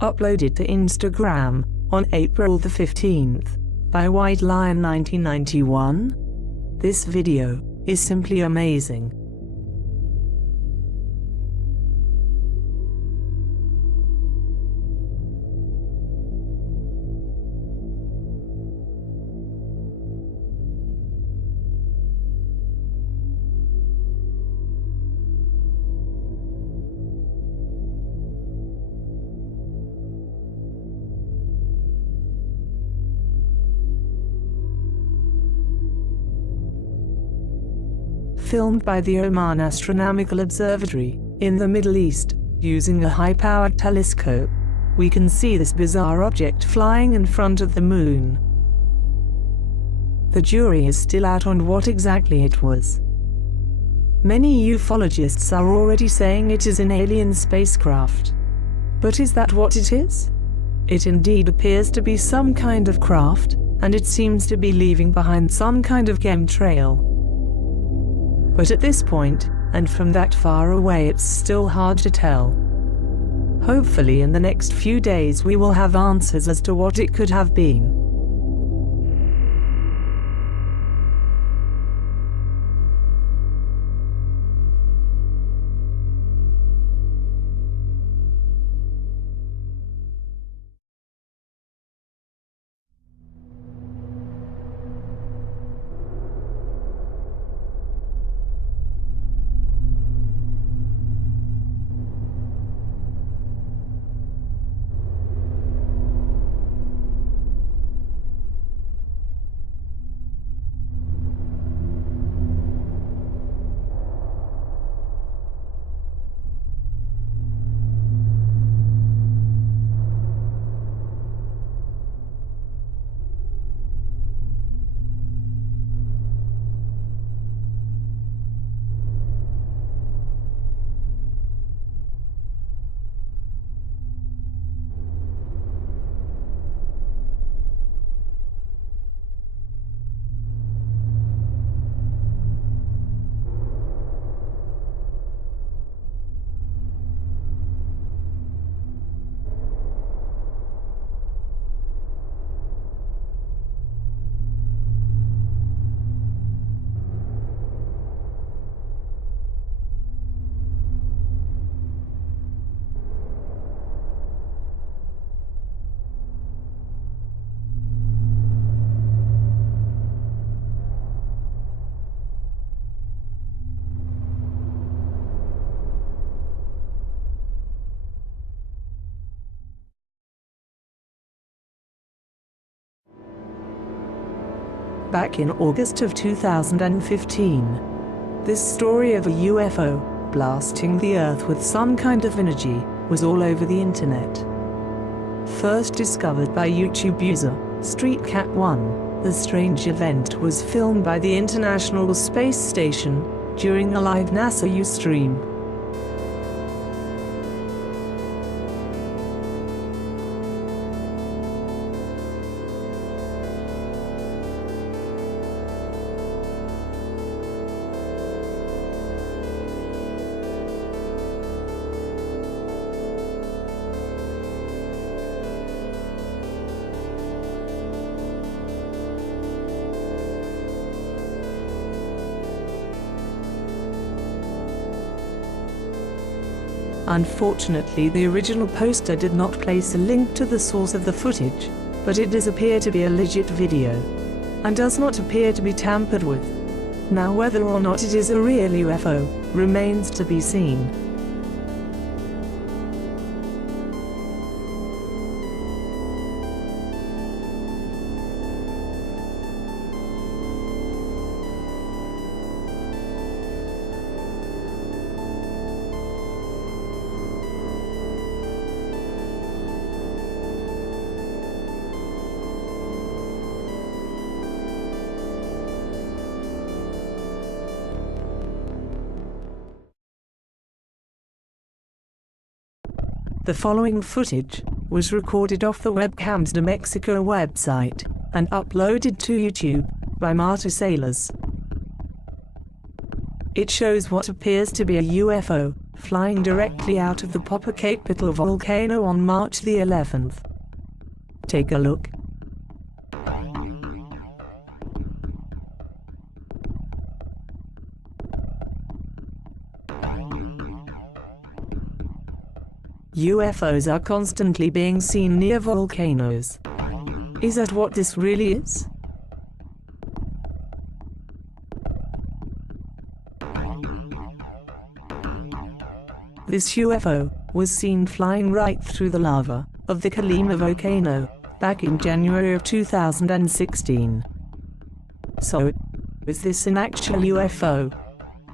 uploaded to Instagram on April the 15th by White Lion 1991. This video is simply amazing. Filmed by the Oman Astronomical Observatory in the Middle East, using a high-powered telescope, we can see this bizarre object flying in front of the moon. The jury is still out on what exactly it was. Many ufologists are already saying it is an alien spacecraft. But is that what it is? It indeed appears to be some kind of craft, and it seems to be leaving behind some kind of chemtrail. But at this point, and from that far away, it's still hard to tell. Hopefully in the next few days we will have answers as to what it could have been. Back in August of 2015, this story of a UFO blasting the Earth with some kind of energy was all over the internet. First discovered by YouTube user StreetCat1, the strange event was filmed by the International Space Station during a live NASA Ustream. Unfortunately, the original poster did not place a link to the source of the footage, but it does appear to be a legit video, and does not appear to be tampered with. Now whether or not it is a real UFO, remains to be seen. The following footage was recorded off the Webcams de Mexico website and uploaded to YouTube by Marta Sailors. It shows what appears to be a UFO flying directly out of the Popocatépetl volcano on March the 11th. Take a look. UFOs are constantly being seen near volcanoes. Is that what this really is? This UFO was seen flying right through the lava of the Colima volcano back in January of 2016. So, is this an actual UFO?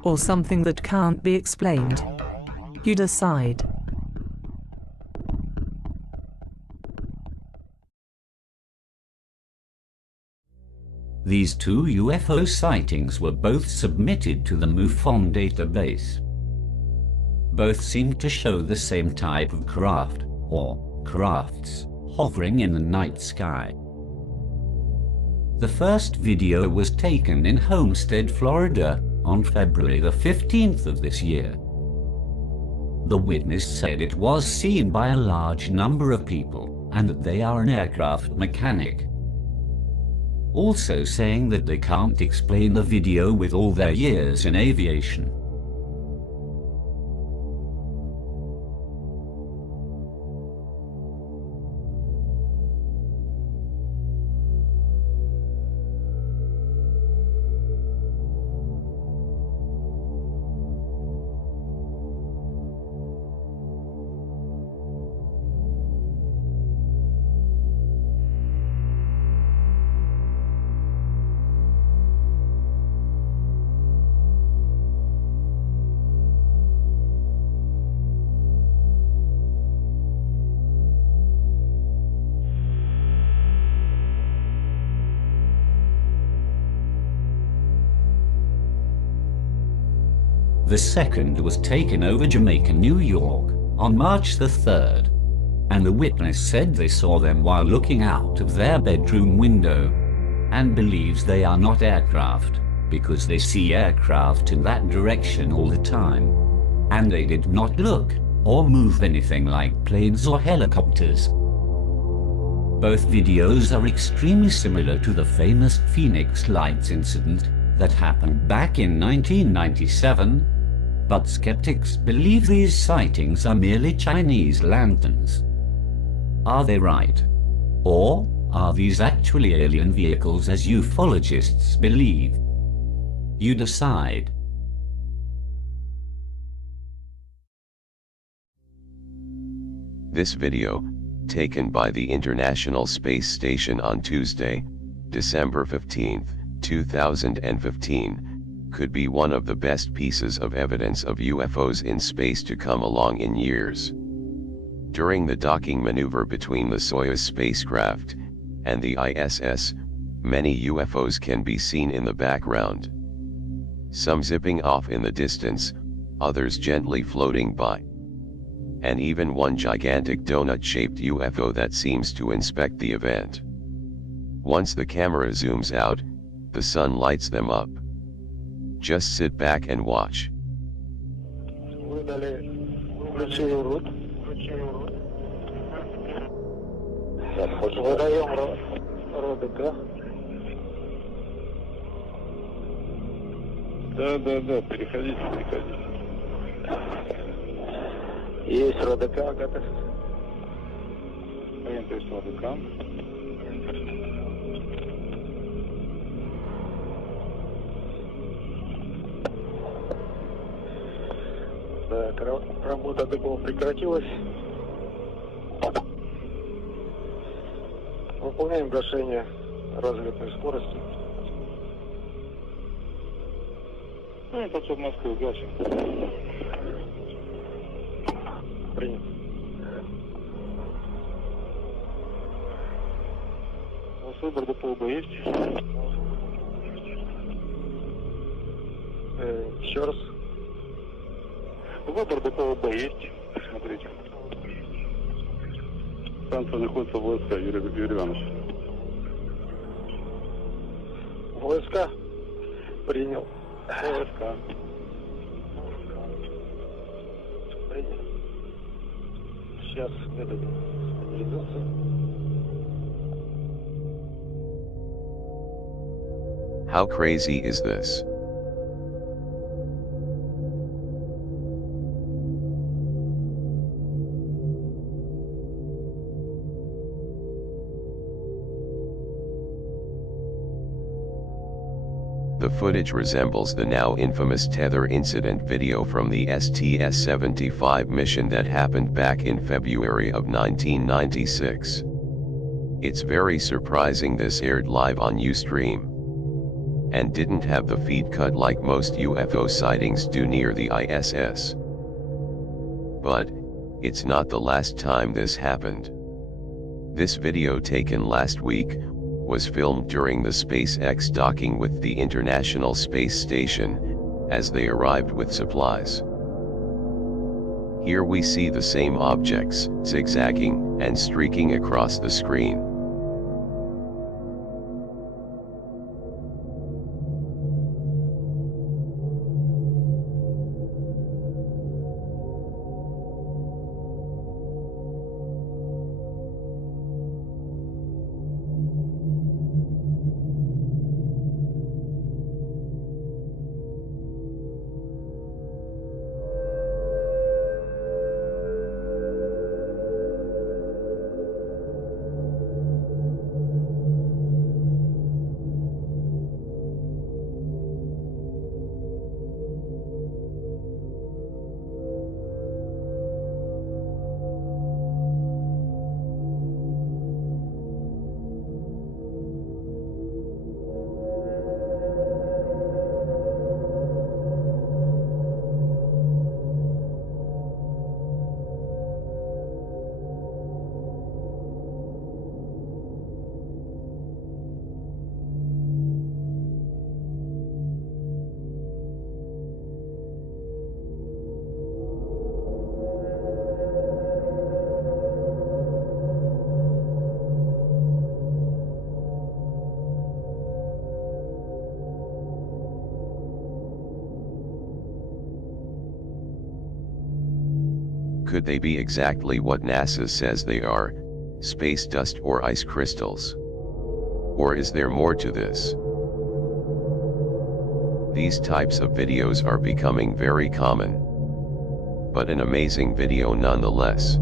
Or something that can't be explained? You decide. These two UFO sightings were both submitted to the MUFON database. Both seem to show the same type of craft, or crafts, hovering in the night sky. The first video was taken in Homestead, Florida, on February the 15th of this year. The witness said it was seen by a large number of people, and that they are an aircraft mechanic. Also saying that they can't explain the video with all their years in aviation. The second was taken over Jamaica, New York, on March the 3rd, and the witness said they saw them while looking out of their bedroom window, and believes they are not aircraft, because they see aircraft in that direction all the time, and they did not look or move anything like planes or helicopters. Both videos are extremely similar to the famous Phoenix Lights incident that happened back in 1997, but skeptics believe these sightings are merely Chinese lanterns. Are they right? Or are these actually alien vehicles as ufologists believe? You decide. This video, taken by the International Space Station on Tuesday, December 15, 2015, could be one of the best pieces of evidence of UFOs in space to come along in years. During the docking maneuver between the Soyuz spacecraft and the ISS, many UFOs can be seen in the background. Some zipping off in the distance, others gently floating by. And even one gigantic donut-shaped UFO that seems to inspect the event. Once the camera zooms out, the sun lights them up. Just sit back and watch. Да, переходите. Есть РДК, готов. Ориентируюсь на РДК. Да, работа ДКО прекратилась. Выполняем гашение разлетной скорости. Подсоб Москвы гасим. Принято. У вас выбор ДПОБ есть? Еще раз. Выбор ДПОБ есть. Смотрите. Станция находится в ВСК, Юрий Иванович. ВСК? Принял. ВСК. Сейчас реализация. How crazy is this? The footage resembles the now infamous tether incident video from the STS-75 mission that happened back in February of 1996. It's very surprising this aired live on Ustream, and didn't have the feed cut like most UFO sightings do near the ISS. But it's not the last time this happened. This video, taken last week, was filmed during the SpaceX docking with the International Space Station, as they arrived with supplies. Here we see the same objects, zigzagging and streaking across the screen. Could they be exactly what NASA says they are, space dust or ice crystals? Or is there more to this? These types of videos are becoming very common, but an amazing video nonetheless.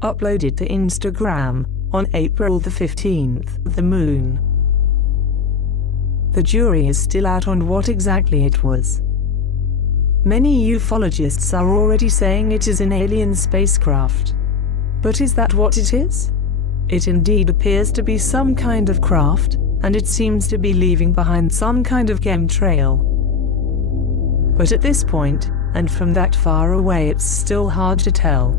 Uploaded to Instagram on April the 15th, the moon. The jury is still out on what exactly it was. Many ufologists are already saying it is an alien spacecraft. But is that what it is? It indeed appears to be some kind of craft, and it seems to be leaving behind some kind of chemtrail. But at this point, and from that far away, it's still hard to tell.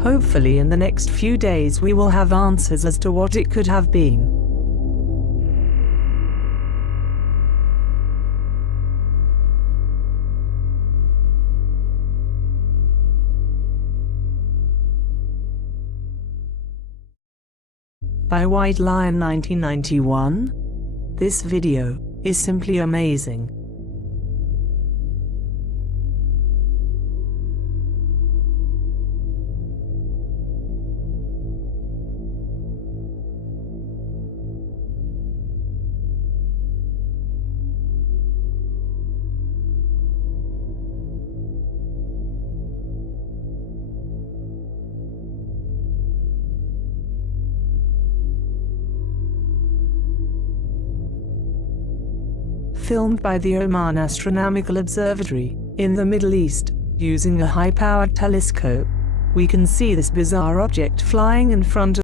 Hopefully in the next few days we will have answers as to what it could have been. By White Lion 1991, this video is simply amazing. Filmed by the Oman Astronomical Observatory in the Middle East, using a high-powered telescope, we can see this bizarre object flying in front of